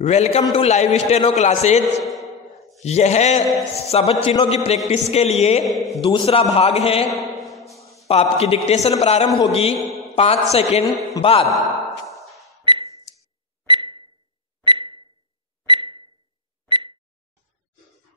Welcome to live steno classes. यह सबक चिन्हों की प्रैक्टिस के लिए दूसरा भाग है। आपकी डिक्टेशन प्रारंभ होगी 5 सेकंड बाद।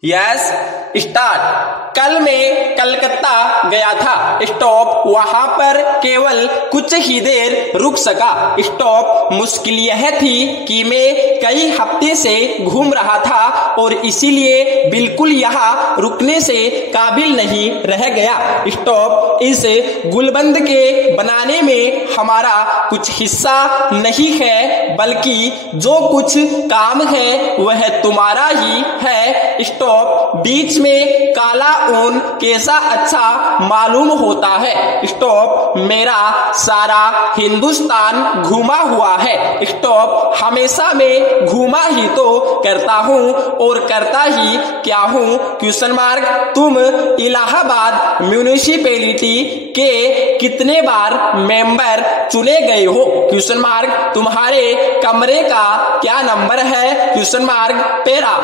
Yes start. कल मैं कलकत्ता गया था। स्टॉप। वहां पर केवल कुछ ही देर रुक सका। स्टॉप। मुश्किल यह थी कि मैं कई हफ्ते से घूम रहा था और इसीलिए बिल्कुल यहाँ रुकने से काबिल नहीं रह गया। स्टॉप। इस गुलबंद के बनाने में हमारा कुछ हिस्सा नहीं है, बल्कि जो कुछ काम है वह तुम्हारा ही है। स्टॉप। बीच में काला ऊन कैसा अच्छा मालूम होता है। स्टॉप। मेरा सारा हिंदुस्तान घूमा हुआ है। स्टॉप। हमेशा मैं घूमा ही तो करता हूँ और करता ही क्या हूँ? Question mark. तुम इलाहाबाद म्यूनिसिपैलिटी के कितने बार मेंबर चुने गए हो? Question mark. तुम्हारे कमरे का क्या नंबर है? Question mark. पैरा।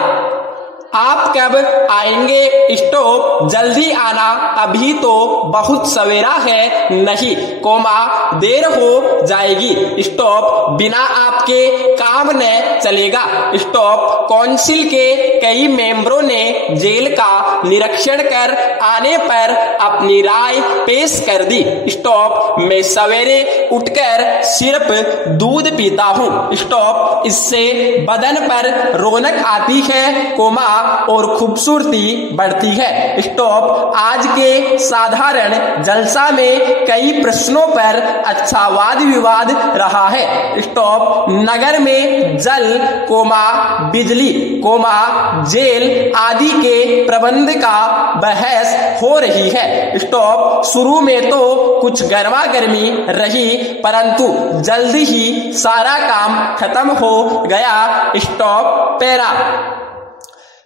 आप कब आएंगे? स्टॉप। जल्दी आना, अभी तो बहुत सवेरा है। नहीं, कोमा, देर हो जाएगी। स्टॉप। बिना आपके काम न चलेगा। स्टॉप। काउंसिल के कई मेंबरों ने जेल का निरीक्षण कर आने पर अपनी राय पेश कर दी। स्टॉप। मैं सवेरे उठकर सिर्फ दूध पीता हूँ। स्टॉप। इससे बदन पर रौनक आती है, कोमा, और खूबसूरती बढ़ती है। स्टॉप। आज के साधारण जलसा में कई प्रश्नों पर अच्छा वाद विवाद रहा है। स्टॉप। नगर में जल, कोमा, बिजली, कोमा, जेल आदि के प्रबंध का बहस हो रही है। स्टॉप। शुरू में तो कुछ गर्मा गर्मी रही, परंतु जल्द ही सारा काम खत्म हो गया। स्टॉप। पैरा।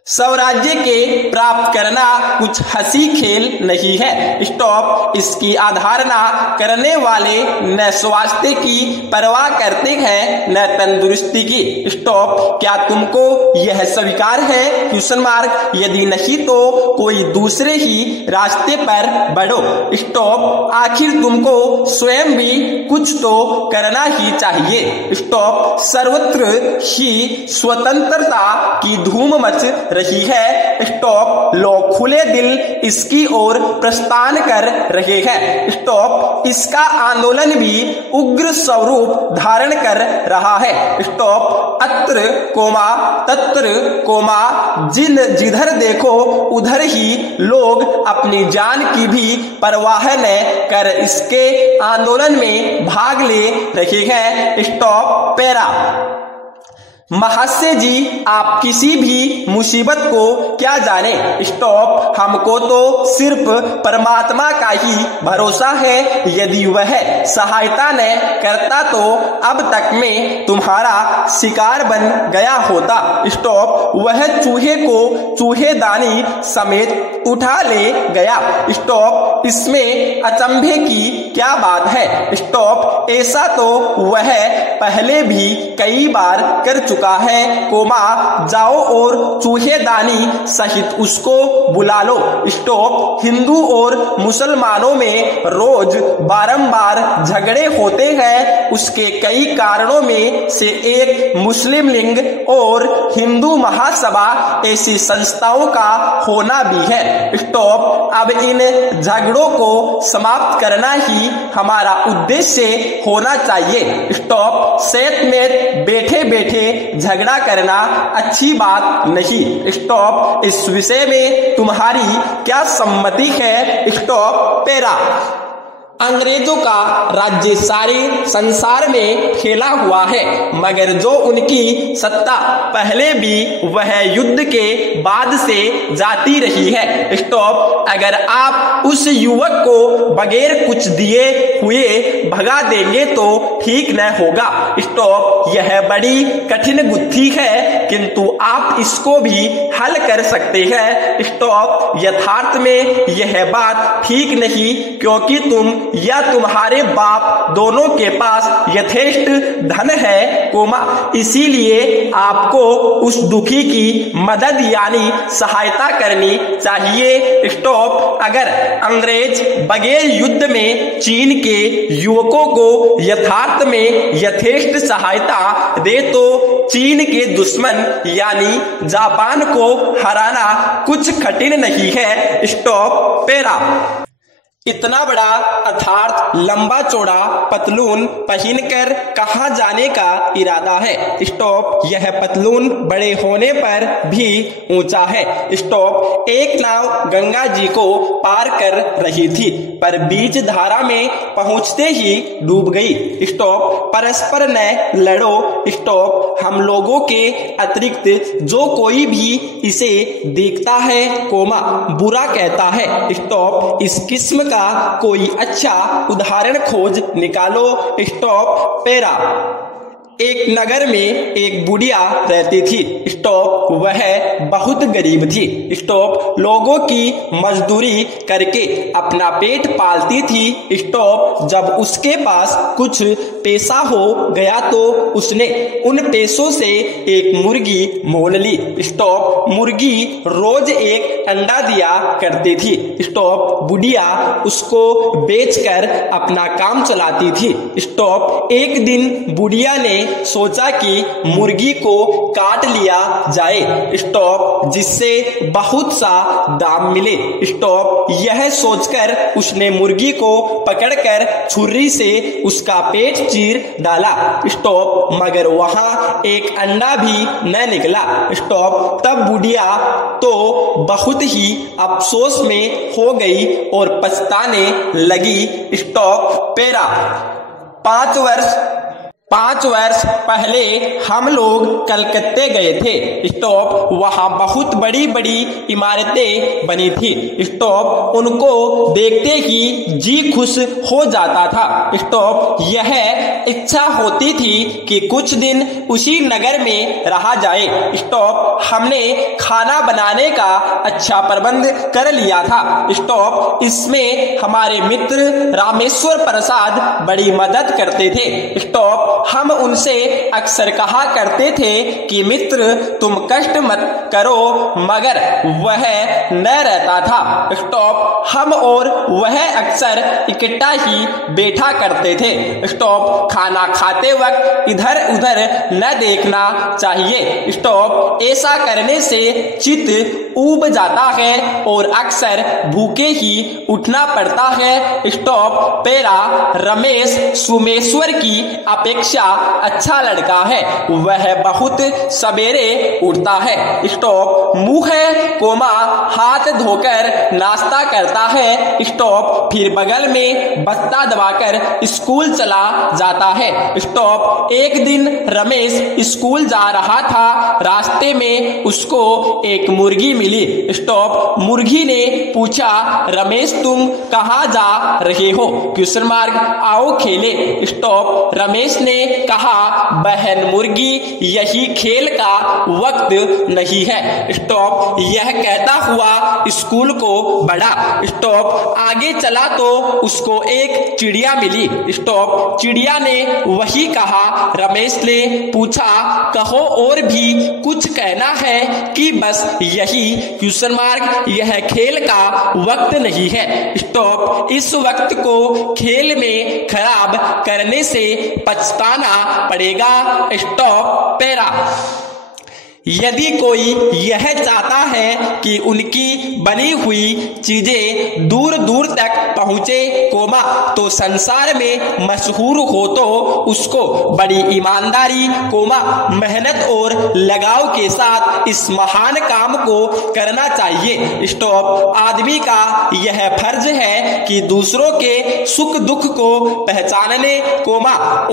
स्वराज्य के प्राप्त करना कुछ हंसी खेल नहीं है। स्टॉप। इसकी अवधारणा करने वाले न स्वास्थ्य की परवाह करते हैं न तंदुरुस्ती की। स्टॉप। क्या तुमको यह स्वीकार है? Question mark. यदि नहीं तो कोई दूसरे ही रास्ते पर बढ़ो। स्टॉप। आखिर तुमको स्वयं भी कुछ तो करना ही चाहिए। स्टॉप। सर्वत्र ही स्वतंत्रता की धूम मच रही है। स्टॉप। लोग खुले दिल इसकी ओर प्रस्थान कर रहे हैं। स्टॉप। इसका आंदोलन भी उग्र स्वरूप धारण कर रहा है। स्टॉप। अत्र, कोमा, तत्र, कोमा, जिधर देखो उधर ही लोग अपनी जान की भी परवाह न कर इसके आंदोलन में भाग ले रहे हैं। स्टॉप। पैरा। महाशय जी, आप किसी भी मुसीबत को क्या जाने? स्टॉप। हमको तो सिर्फ परमात्मा का ही भरोसा है। यदि वह सहायता न करता तो अब तक मैं तुम्हारा शिकार बन गया होता। स्टॉप। वह चूहे को चूहेदानी समेत उठा ले गया। स्टॉप। इसमें अचंभे की क्या बात है? स्टॉप। ऐसा तो वह पहले भी कई बार कर चुका है, कोमा, जाओ और चूहेदानी सहित उसको बुला लो। स्टॉप। हिंदू और मुसलमानों में रोज बारंबार झगड़े होते हैं। उसके कई कारणों में से एक मुस्लिम लीग और हिंदू महासभा ऐसी संस्थाओं का होना भी है। स्टॉप। अब इन झगड़ों को समाप्त करना ही हमारा उद्देश्य होना चाहिए। स्टॉप। सेट में बैठे बैठे झगड़ा करना अच्छी बात नहीं। स्टॉप। इस विषय में तुम्हारी क्या सम्मति है? स्टॉप। पैरा। अंग्रेजों का राज्य सारे संसार में फैला हुआ है, मगर जो उनकी सत्ता पहले भी वह युद्ध के बाद से जाती रही है। स्टॉप। अगर आप उस युवक को बगैर कुछ दिए हुए भगा देंगे तो ठीक न होगा। स्टॉप। यह बड़ी कठिन गुत्थी है किंतु आप इसको भी हल कर सकते हैं। स्टॉप, यथार्थ में यह बात ठीक नहीं, क्योंकि तुम या तुम्हारे बाप दोनों के पास यथेष्ट धन है, इसीलिए आपको उस दुखी की मदद यानी सहायता करनी चाहिए। स्टॉप, अगर अंग्रेज बगैर युद्ध में चीन के युवकों को यथार्थ में यथेष्ट सहायता दे तो चीन के दुश्मन यानी जापान को हराना कुछ कठिन नहीं है। Stop, para. इतना बड़ा अर्थात लंबा चौड़ा पतलून पहनकर कहाँ जाने का इरादा है? स्टॉप, यह पतलून बड़े होने पर भी ऊंचा है। स्टॉप, एक नाव गंगा जी को पार कर रही थी, पर बीच धारा में पहुंचते ही डूब गई। स्टॉप, परस्पर न लड़ो। स्टॉप, हम लोगों के अतिरिक्त जो कोई भी इसे देखता है बुरा कहता है। स्टॉप, इस किस्म का कोई अच्छा उदाहरण खोज निकालो। Stop, para. एक नगर में एक बुढ़िया रहती थी। स्टॉप, वह बहुत गरीब थी। स्टॉप, लोगों की मजदूरी करके अपना पेट पालती थी। स्टॉप, जब उसके पास कुछ पैसा हो गया तो उसने उन पैसों से एक मुर्गी मोल ली। स्टॉप, मुर्गी रोज एक अंडा दिया करती थी। स्टॉप, बुढ़िया उसको बेचकर अपना काम चलाती थी। स्टॉप, एक दिन बुढ़िया ने सोचा कि मुर्गी को काट लिया जाए। स्टॉप, जिससे बहुत सा दाम मिले। स्टॉप, यह सोचकर उसने मुर्गी को पकड़कर छुरी से उसका पेट चीर डाला। स्टॉप, मगर वहां एक अंडा भी न निकला। स्टॉप, तब बुढ़िया तो बहुत ही अफसोस में हो गई और पछताने लगी। Stop, para. 5 वर्ष पहले हम लोग कलकत्ते गए थे। स्टॉप, वहां बहुत बड़ी बड़ी इमारतें बनी थी। स्टॉप, उनको देखते ही जी खुश हो जाता था। स्टॉप, यह इच्छा होती थी कि कुछ दिन उसी नगर में रहा जाए। स्टॉप, हमने खाना बनाने का अच्छा प्रबंध कर लिया था। स्टॉप, इसमें हमारे मित्र रामेश्वर प्रसाद बड़ी मदद करते थे। स्टॉप, हम उनसे अक्सर कहा करते थे कि मित्र तुम कष्ट मत करो, मगर वह न रहता था। स्टॉप, हम और वह अक्सर इकट्ठा ही बैठा करते थे। स्टॉप, खाना खाते वक्त इधर उधर न देखना चाहिए। स्टॉप, ऐसा करने से चित्त ऊब जाता है और अक्सर भूखे ही उठना पड़ता है। Stop, para. रमेश सुमेश्वर की अपेक्षा अच्छा लड़का है, वह बहुत सवेरे उठता है। स्टॉप, मुंह हाथ धोकर नाश्ता करता है। स्टॉप, फिर बगल में बस्ता दबाकर स्कूल चला जाता है। स्टॉप, एक दिन रमेश स्कूल जा रहा था, रास्ते में उसको एक मुर्गी मिली। स्टॉप, मुर्गी ने पूछा, रमेश तुम कहाँ जा रहे हो? क्वेश्चन मार्क, आओ खेले। स्टॉप, रमेश ने कहा, बहन मुर्गी, यही खेल का वक्त नहीं है। स्टॉप, यह कहता हुआ स्कूल को बढ़ा। स्टॉप, आगे चला तो उसको एक चिड़िया मिली। स्टॉप, चिड़िया ने वही कहा। रमेश ने पूछा, कहो और भी कुछ कहना है कि बस यही? क्वेश्चन मार्क, यह खेल का वक्त नहीं है। स्टॉप, इस वक्त को खेल में खराब करने से पछताना पड़ेगा। Stop, para. यदि कोई यह चाहता है कि उनकी बनी हुई चीजें दूर दूर तक पहुंचे तो संसार में मशहूर हो तो उसको बड़ी ईमानदारी मेहनत और लगाव के साथ इस महान काम को करना चाहिए। स्टॉप, आदमी का यह फर्ज है कि दूसरों के सुख दुख को पहचानने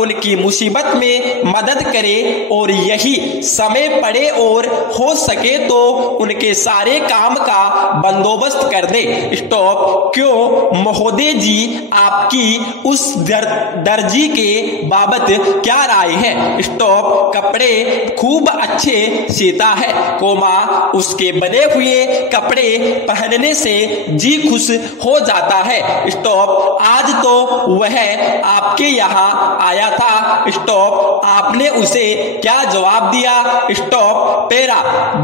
उनकी मुसीबत में मदद करे और यही समय पड़े और हो सके तो उनके सारे काम का बंदोबस्त कर दे। स्टॉप। क्यों महोदय जी, आपकी उस दर्जी के बाबत क्या राय है? स्टॉप। कपड़े खूब अच्छे सीता है, कोमा उसके बने हुए कपड़े पहनने से जी खुश हो जाता है। स्टॉप। आज तो वह आपके यहाँ आया था। स्टॉप। आपने उसे क्या जवाब दिया? स्टॉप। पेरा।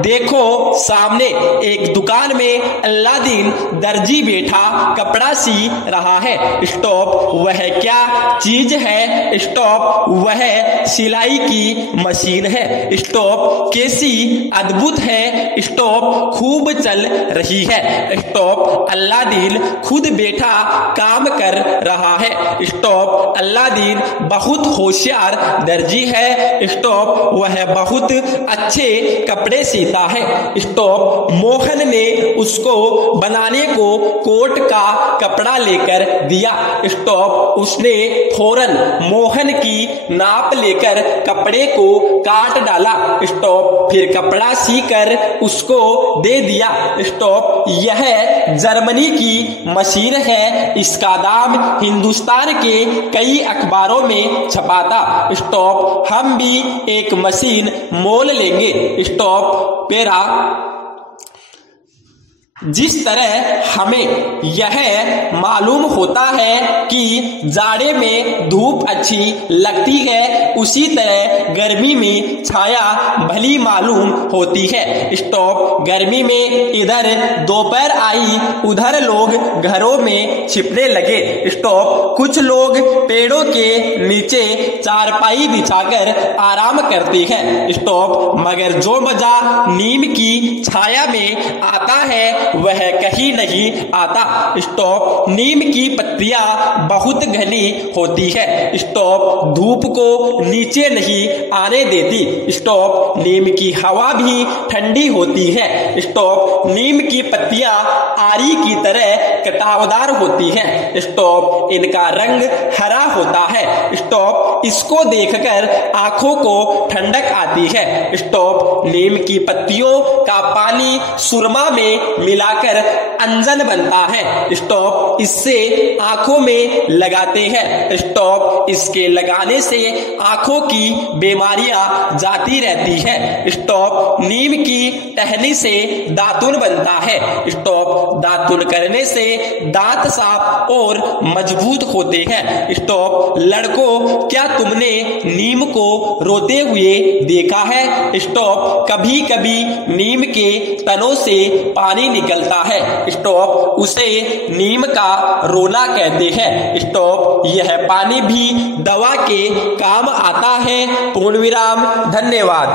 देखो सामने एक दुकान में अल्लादीन दर्जी बैठा कपड़ा सी रहा है। स्टॉप। वह क्या चीज है? स्टॉप। वह सिलाई की मशीन है। स्टॉप। कैसी अद्भुत है? स्टॉप। खूब चल रही है। स्टॉप। अल्लादीन खुद बैठा काम कर रहा है। स्टॉप। अल्लादीन बहुत होशियार दर्जी है। स्टॉप। वह बहुत अच्छे कपड़े सीता है। स्टॉप। मोहन ने उसको बनाने को कोट का कपड़ा लेकर दिया। स्टॉप। उसने फौरन मोहन की नाप लेकर कपड़े को काट डाला। स्टॉप। फिर कपड़ा सीकर उसको दे दिया। स्टॉप। यह जर्मनी की मशीन है, इसका दाम हिंदुस्तान के कई अखबारों में छपा था। स्टॉप। हम भी एक मशीन मोल लेंगे। स्टॉप। पेरा। जिस तरह हमें यह मालूम होता है कि जाड़े में धूप अच्छी लगती है, उसी तरह गर्मी में छाया भली मालूम होती है। स्टॉप। गर्मी में इधर दोपहर आई, उधर लोग घरों में छिपने लगे। स्टॉप। कुछ लोग पेड़ों के नीचे चारपाई बिछाकर आराम करते हैं। स्टॉप। मगर जो मजा नीम की छाया में आता है वह कहीं नहीं आता। स्टॉप। नीम की पत्तियां बहुत घनी होती है। स्टॉप। धूप को नीचे नहीं आने देती। स्टॉप। नीम की हवा भी ठंडी होती है। स्टॉप। नीम की पत्तियां आरी की तरह कटावदार होती हैं। स्टॉप। इनका रंग हरा होता है। स्टॉप। इसको देखकर आंखों को ठंडक आती है। स्टॉप। नीम की पत्तियों का पानी सुरमा में मिलाकर अंजन बनता है। स्टॉप। इससे आंखों में लगाते हैं। स्टॉप। इसके लगाने से आंखों की बीमारियां जाती रहती है। स्टॉप। नीम की टहनी से दातुन बनता है। स्टॉप। दातुन करने से दांत साफ और मजबूत होते हैं। स्टॉप। लड़कों, क्या तुमने नीम को रोते हुए देखा है? स्टॉप। कभी कभी नीम के तनों से पानी निकलता है। स्टॉप। उसे नीम का रोना कहते हैं। स्टॉप। यह पानी भी दवा के काम आता है। पूर्ण विराम। धन्यवाद।